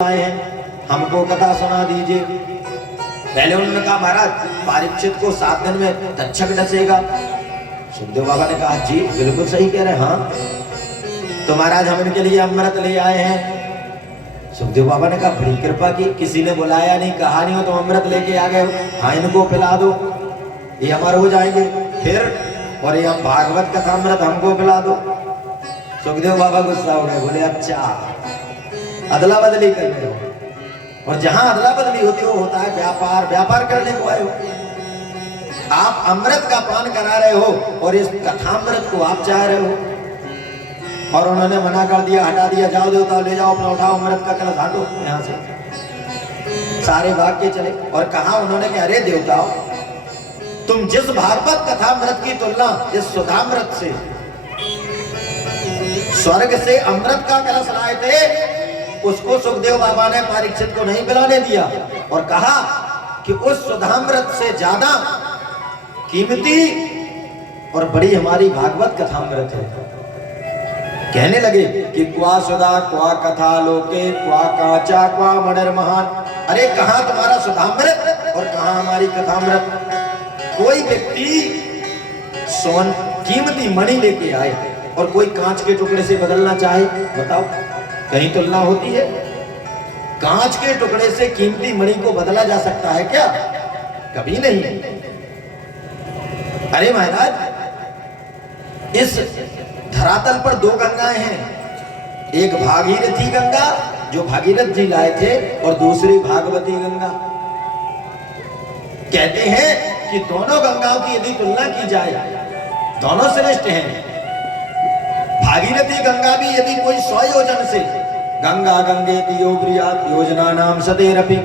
आए हैं, हमको कथा सुना दीजिए। पहले उन्होंने कहा महाराज परीक्षित को 7 दिन में तक्षक डसेगा। सुखदेव बाबा ने कहा जी बिल्कुल सही कह रहे हैं। हाँ तो महाराज हम इनके लिए अमृत ले आए हैं। सुखदेव बाबा ने कहा बड़ी कृपा की, किसी ने बुलाया नहीं कहा नहीं हो तो अमृत लेके आ गए। हाँ इनको पिला दो, ये अमर हो जाएंगे। फिर और ये हम भागवत कथा अमृत हमको पिला दो। सुखदेव बाबा गुस्सा हो गए, बोले अच्छा अदला बदली कर रहे हो, और जहां अदला बदली होती है वो होता है व्यापार। व्यापार करने को आए हो, आप अमृत का पान करा रहे हो और इस कथामृत को आप चाह रहे हो। और उन्होंने मना कर दिया, हटा दिया, जाओ देवता ले जाओ अपना, उठाओ अमृत का कलश, हटो यहाँ से। सारे भाग के चले और कहा उन्होंने कि अरे देवताओं, तुम जिस भागवत कथामृत की तुलना इस सुधामृत से, स्वर्ग से अमृत का कलश लाए थे, उसको सुखदेव बाबा ने परीक्षित को नहीं पिलाने दिया और कहा कि उस सुधामृत से ज्यादा कीमती और बड़ी हमारी भागवत कथामृत है। कहने लगे कि क्वा सुधा क्वा कथा लोके क्वा काचा क्वा मणिर महान। अरे कहां तुम्हारा सुधामृत और कहां हमारी कथामृत। कोई व्यक्ति सोन कीमती मणि लेके आए और कोई कांच के टुकड़े से बदलना चाहे, बताओ कहीं तुलना होती है? कांच के टुकड़े से कीमती मणि को बदला जा सकता है क्या? कभी नहीं। अरे महाराज, इस धरातल पर 2 गंगाएं हैं, एक भागीरथी गंगा जो भागीरथ जी लाए थे और दूसरी भागवती गंगा। कहते हैं कि दोनों गंगाओं की यदि तुलना की जाए, दोनों श्रेष्ठ हैं। भागीरथी गंगा भी यदि कोई 100 योजन से, गंगा गंगे योजना नाम सतेरपि,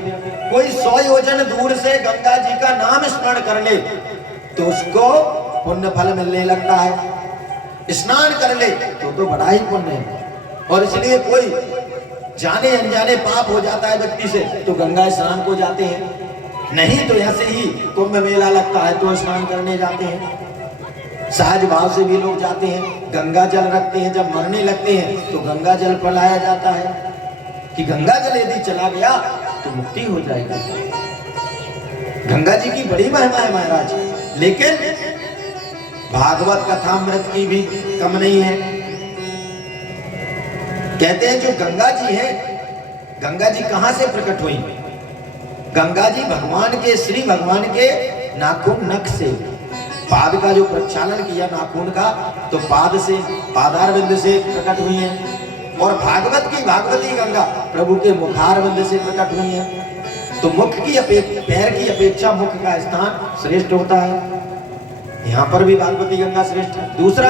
कोई 100 योजन दूर से गंगा जी का नाम स्मरण कर ले तो उसको पुण्य फल मिलने लगता है। स्नान कर ले तो बड़ा ही पुण्य है। और इसलिए कोई जाने अनजाने पाप हो जाता है व्यक्ति से तो गंगा स्नान को जाते हैं, नहीं तो ऐसे ही कुंभ मेला लगता है तो स्नान करने जाते हैं। सहज भाव से भी लोग जाते हैं, गंगा जल रखते हैं। जब मरने लगते हैं तो गंगा जल पिलाया जाता है कि गंगा जल यदि चला गया तो मुक्ति हो जाएगी। गंगा जी की बड़ी महिमा है महाराज, लेकिन भागवत कथामृत की भी कम नहीं है। कहते हैं जो गंगा जी है, गंगा जी कहां से प्रकट हुई? गंगा जी भगवान के, श्री भगवान के नाखून नख से, पाद का जो प्रक्षालन किया नाखून का, तो पाद से, पादारविंद से प्रकट हुई है। और भागवत की भागवती गंगा प्रभु के मुखारविंद से प्रकट हुई है। तो मुख की पैर की अपेक्षा मुख का स्थान श्रेष्ठ होता है। यहां पर भी भागवती गंगा श्रेष्ठ है। दूसरा,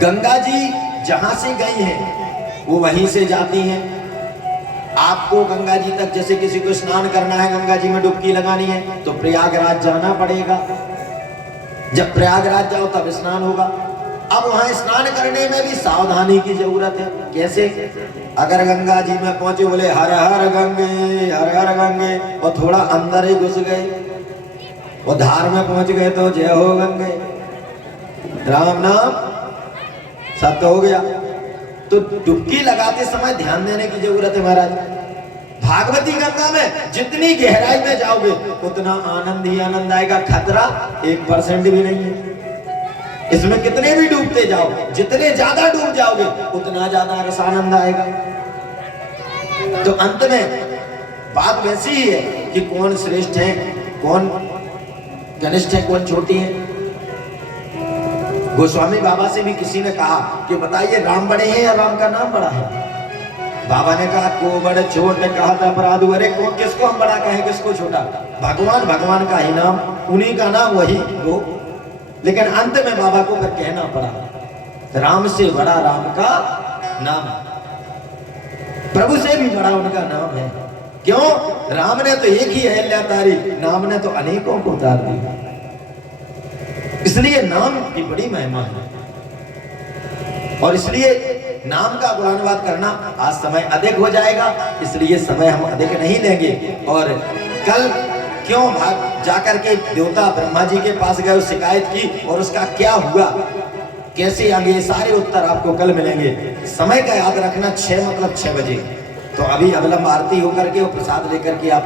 गंगा जी जहां से गई हैं वो वहीं से जाती हैं। आपको गंगा जी तक, जैसे किसी को स्नान करना है, गंगा जी में डुबकी लगानी है तो प्रयागराज जाना पड़ेगा। जब प्रयागराज जाओ तब स्नान होगा। अब वहां स्नान करने में भी सावधानी की जरूरत है। कैसे? अगर गंगा जी में पहुंचे, बोले हर हर गंगे हर हर गंगे, और थोड़ा अंदर ही घुस गए और धार में पहुंच गए तो जय हो गंगे, राम नाम सत्य हो गया। तो डुबकी लगाते समय ध्यान देने की जरूरत है महाराज। भागवती गंगा में जितनी गहराई में जाओगे उतना आनंद ही आनंद आएगा। खतरा 1% भी नहीं है। इसमें कितने भी डूबते जाओ, जितने ज्यादा डूब जाओगे उतना ज्यादा रस आनंद आएगा। तो अंत में बात वैसी ही है कि कौन श्रेष्ठ है, कौन कनिष्ठ है, कौन छोटी है। गोस्वामी बाबा से भी किसी ने कहा कि बताइए राम बड़े हैं या राम का नाम बड़ा है? बाबा ने कहा को बड़े छोट कहा था अपराधु। अरे को किसको हम बड़ा कहें, किसको छोटा? भगवान, भगवान का ही नाम, उन्हीं का नाम वही वो। लेकिन अंत में बाबा को फिर कहना पड़ा राम से बड़ा राम का नाम, प्रभु से भी बड़ा उनका नाम है। क्यों? राम ने तो एक ही अहल्या तारी, नाम ने तो अनेकों को उतार दी। इसलिए नाम की बड़ी महिमा है और इसलिए नाम का गुणानुवाद करना आज समय अधिक हो जाएगा, इसलिए समय हम अधिक नहीं लेंगे। और कल क्यों भाग जाकर के देवता ब्रह्मा जी के पास गए, शिकायत की और उसका क्या हुआ कैसे आगे, ये सारे उत्तर आपको कल मिलेंगे। समय का याद रखना, 6 मतलब 6 बजे। तो अभी अविलंब आरती होकर के और प्रसाद लेकर के आप